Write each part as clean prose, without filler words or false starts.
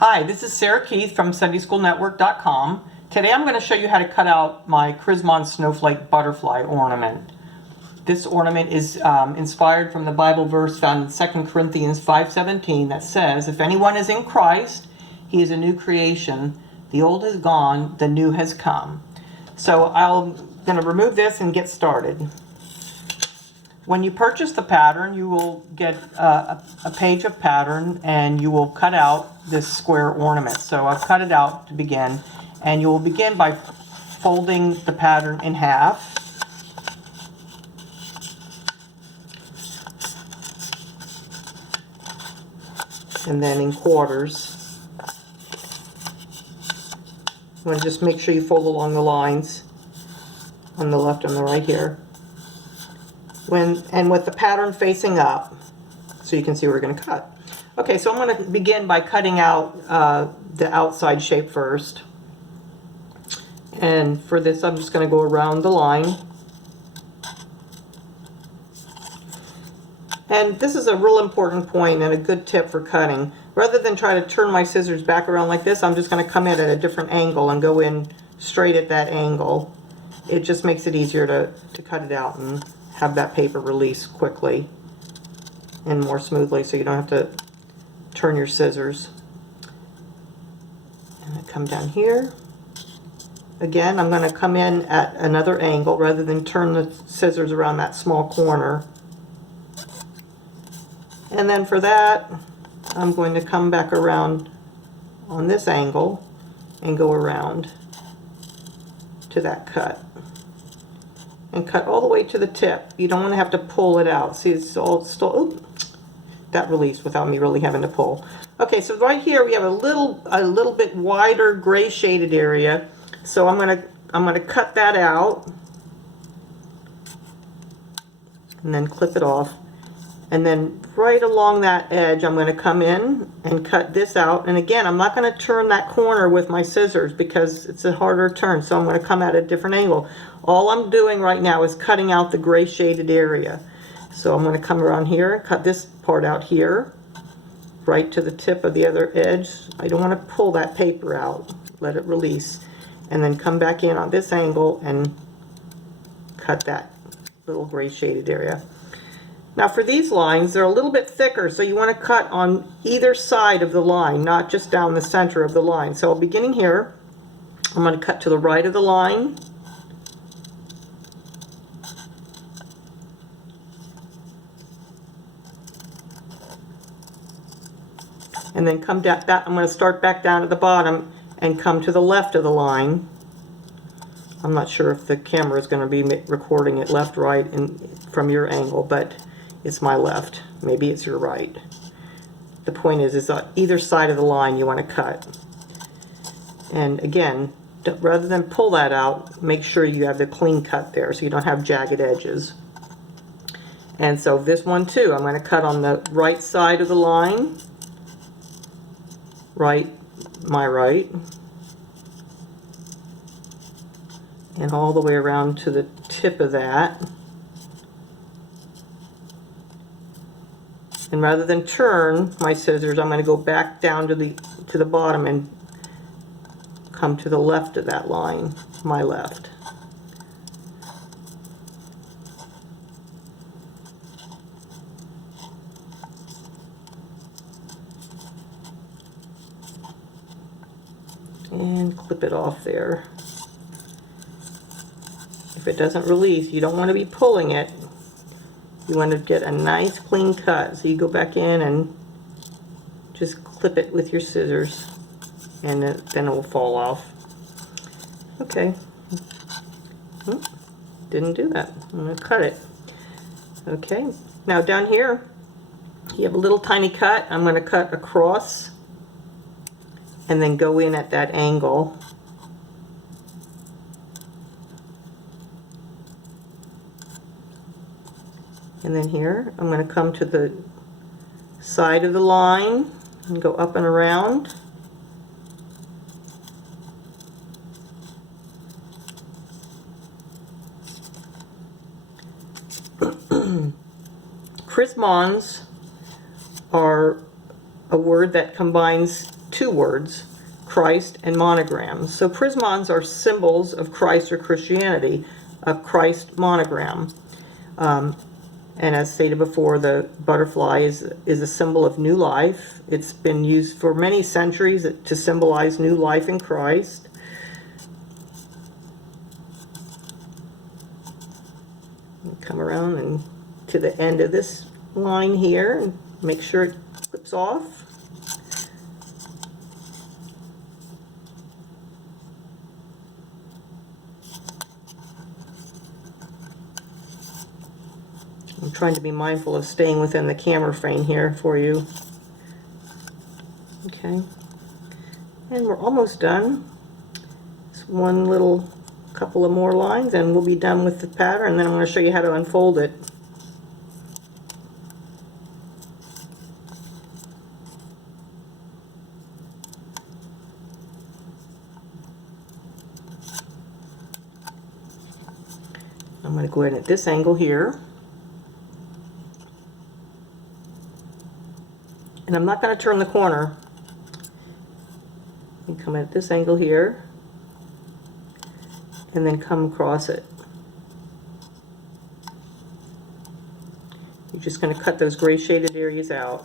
Hi, this is Sarah Keith from SundaySchoolNetwork.com. Today I'm going to show you how to cut out my Chrismon Snowflake Butterfly Ornament. This ornament is inspired from the Bible verse found in 2 Corinthians 5:17 that says, "If anyone is in Christ, he is a new creation. The old has gone, the new has come." So I'm going to remove this and get started. When you purchase the pattern, you will get a page of pattern and you will cut out this square ornament. So I've cut it out to begin, and you will begin by folding the pattern in half. And then in quarters. You want to just make sure you fold along the lines on the left and the right here. And with the pattern facing up, so you can see where we're going to cut. Okay, so I'm going to begin by cutting out the outside shape first. And for this, I'm just going to go around the line. And this is a real important point and a good tip for cutting. Rather than try to turn my scissors back around like this, I'm just going to come in at a different angle and go in straight at that angle. It just makes it easier to cut it out and have that paper release quickly and more smoothly, so you don't have to turn your scissors. And I come down here. Again, I'm going to come in at another angle rather than turn the scissors around that small corner. And then for that, I'm going to come back around on this angle and go around to that cut. And cut all the way to the tip. You don't want to have to pull it out. See, it's all still, oops, that released without me really having to pull. Okay, so right here we have a little bit wider gray shaded area. So I'm gonna cut that out and then clip it off. And then right along that edge, I'm going to come in and cut this out. And again, I'm not going to turn that corner with my scissors because it's a harder turn. So I'm going to come at a different angle. All I'm doing right now is cutting out the gray shaded area. So I'm going to come around here and cut this part out here, right to the tip of the other edge. I don't want to pull that paper out. Let it release. And then come back in on this angle and cut that little gray shaded area. Now for these lines, they're a little bit thicker, so you want to cut on either side of the line, not just down the center of the line. So beginning here, I'm going to cut to the right of the line. And then come down, I'm going to start back down at the bottom and come to the left of the line. I'm not sure if the camera is going to be recording it left, right, from your angle, but it's my left. Maybe it's your right. The point is on either side of the line you want to cut. And again, rather than pull that out, make sure you have the clean cut there so you don't have jagged edges. And so this one too, I'm going to cut on the right side of the line. Right, my right. And all the way around to the tip of that. And rather than turn my scissors, I'm going to go back down to the bottom and come to the left of that line, my left. And clip it off there. If it doesn't release, you don't want to be pulling it. You want to get a nice clean cut. So you go back in and just clip it with your scissors, and then it will fall off. Okay. Didn't do that. I'm going to cut it. Okay. Now down here, you have a little tiny cut. I'm going to cut across and then go in at that angle. And then here, I'm going to come to the side of the line and go up and around. Chrismons are a word that combines two words, Christ and monograms. So Chrismons are symbols of Christ or Christianity, a Christ monogram. And as stated before, the butterfly is a symbol of new life. It's been used for many centuries to symbolize new life in Christ. Come around and to the end of this line here and make sure it clips off. I'm trying to be mindful of staying within the camera frame here for you. Okay, and we're almost done. Just one little couple of more lines and we'll be done with the pattern, and then I'm going to show you how to unfold it. I'm going to go in at this angle here. And I'm not going to turn the corner. And come at this angle here. And then come across it. You're just going to cut those gray shaded areas out.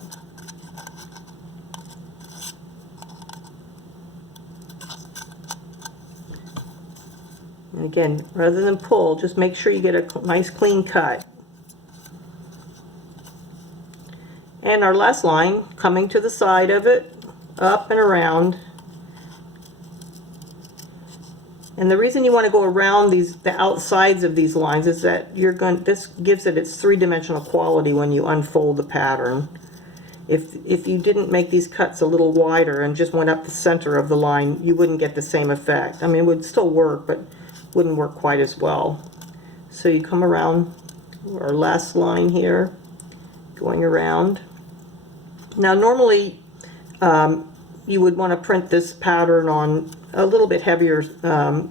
And again, rather than pull, just make sure you get a nice clean cut. And our last line, coming to the side of it, up and around. And the reason you want to go around the outsides of these lines is that this gives it its three-dimensional quality when you unfold the pattern. If you didn't make these cuts a little wider and just went up the center of the line, you wouldn't get the same effect. I mean, it would still work, but wouldn't work quite as well. So you come around our last line here, going around. Now normally you would want to print this pattern on a little bit heavier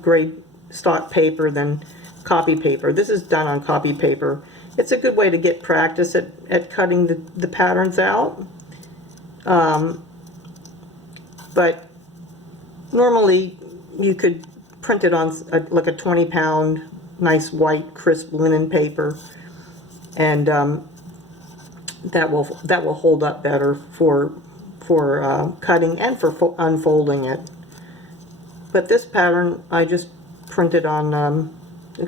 gray stock paper than copy paper. This is done on copy paper. It's a good way to get practice at cutting the patterns out. But normally you could print it on like a 20-pound nice white crisp linen paper, and that will hold up better for cutting and for unfolding it. But this pattern I just printed on,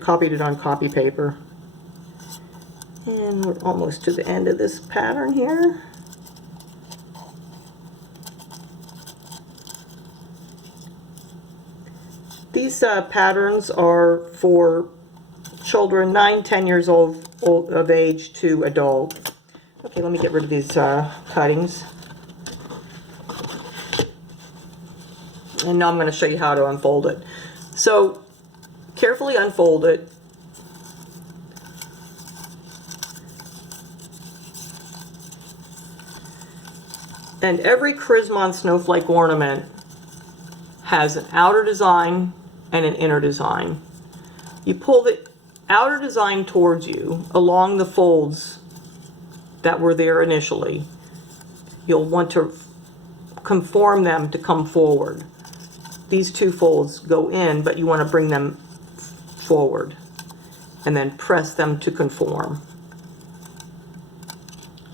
copied it on copy paper. And we're almost to the end of this pattern here. These patterns are for children 9-10 years old of age to adult. Okay, let me get rid of these cuttings. And now I'm going to show you how to unfold it. So carefully unfold it. And every Chrismon Snowflake ornament has an outer design and an inner design. You pull the outer design towards you along the folds that were there initially. You'll want to conform them to come forward. These two folds go in, but you want to bring them forward and then press them to conform.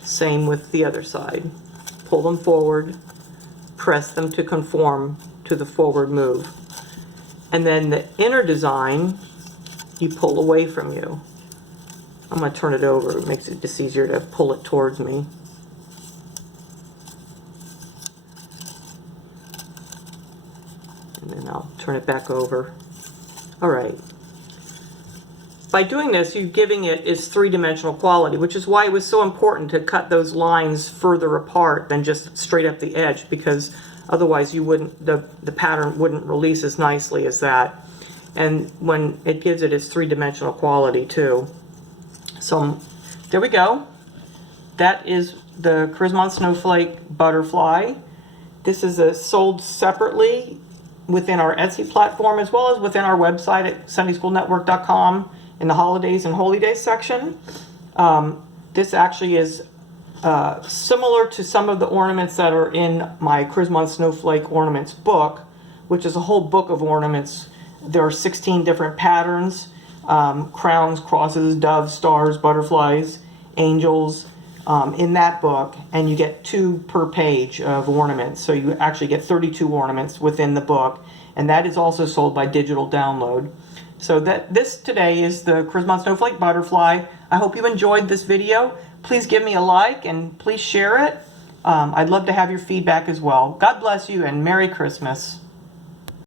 Same with the other side. Pull them forward, press them to conform to the forward move. And then the inner design, you pull away from you. I'm going to turn it over. It makes it just easier to pull it towards me. And then I'll turn it back over. All right. By doing this, you're giving it its three-dimensional quality, which is why it was so important to cut those lines further apart than just straight up the edge, because otherwise you wouldn't, the pattern wouldn't release as nicely as that. And when it gives it its three-dimensional quality too. So there we go. That is the Chrismon Snowflake butterfly. This is sold separately within our Etsy platform as well as within our website at sundayschoolnetwork.com in the holidays and holy days section. This actually is similar to some of the ornaments that are in my Chrismon Snowflake Ornaments book, which is a whole book of ornaments. There are 16 different patterns, crowns, crosses, doves, stars, butterflies, angels, in that book, and you get 2 per page of ornaments. So you actually get 32 ornaments within the book, and that is also sold by digital download. So this today is the Chrismon Snowflake Butterfly. I hope you enjoyed this video. Please give me a like and please share it. I'd love to have your feedback as well. God bless you and Merry Christmas.